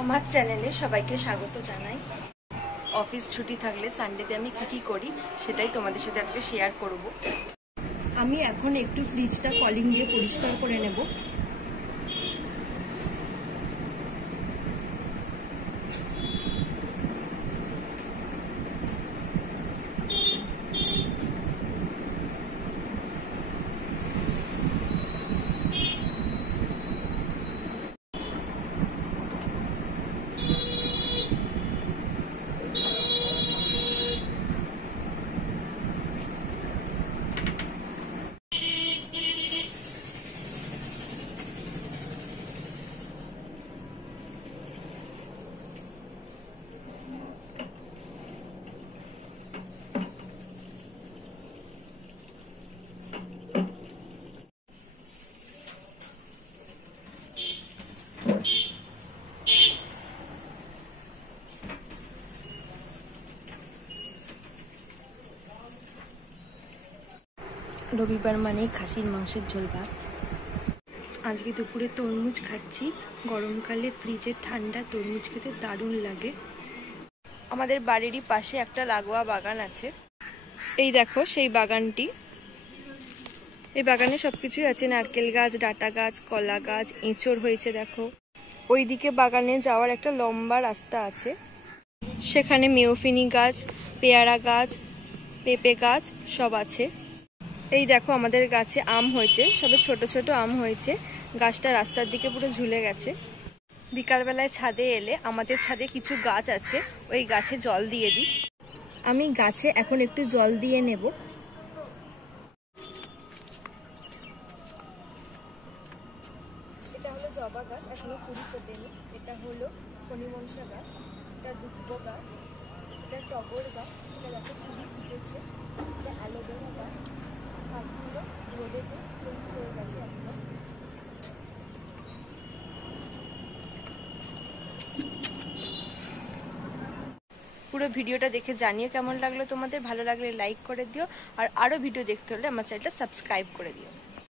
আমার চ্যানেলে সবাইকে স্বাগত জানাই। অফিস ছুটি থাকলে সানডেতে আমি কি করি সেটাই তোমাদের সাথে আজকে শেয়ার করব। আমি এখন একটু ফ্রিজটা কলিং দিয়ে পরিষ্কার করে নেব। রবিবার মানেই খাসির মাংসের ঝোল ভাত। আজকে দুপুরে তরমুজ খাচ্ছি। গরমকালে ফ্রিজের ঠান্ডা তরমুজ খেতে দারুণ লাগে। আমাদের বাড়িরই পাশে একটা লাগোয়া বাগান আছে। এই দেখো সেই বাগানটি। এই বাগানে সবকিছুই আছে, নারকেল গাছ, ডাটা গাছ, কলা গাছ, এঁচড় হয়েছে দেখো। ওইদিকে বাগানে যাওয়ার একটা লম্বা রাস্তা আছে, সেখানে মেওফিনি গাছ, পেয়ারা গাছ, পেঁপে গাছ সব আছে। এই দেখো আমাদের গাছে আম হয়েছে, সবে ছোট ছোট আম হয়েছে। গাছটা রাস্তার দিকে পুরো ঝুলে গেছে। বিকালবেলায় ছাদে এলে আমাদের ছাদে কিছু গাছ আছে, ওই গাছে জল দিয়ে দিই। আমি গাছে এখন একটু জল দিয়ে নেব। এটা হলো জবা গাছ, এখনো কুড়ি ফোটেনি। এটা হলো ফণিমনসা গাছ, এটা দুব্ব গাছ, এটা টগর গাছ, এটা গাছে কুড়ি ফুটেছে। এটা অ্যালোভেরা গাছ, গাছগুলো রোদেতে হলুদ হয়ে গেছে একদম। পুরো ভিডিওটা দেখে জানিয়ে কেমন লাগলো তোমাদের। ভালো লাগলে লাইক করে দিও, আর আরো ভিডিও দেখতে হলে আমার চ্যানেলটা সাবস্ক্রাইব করে দিও।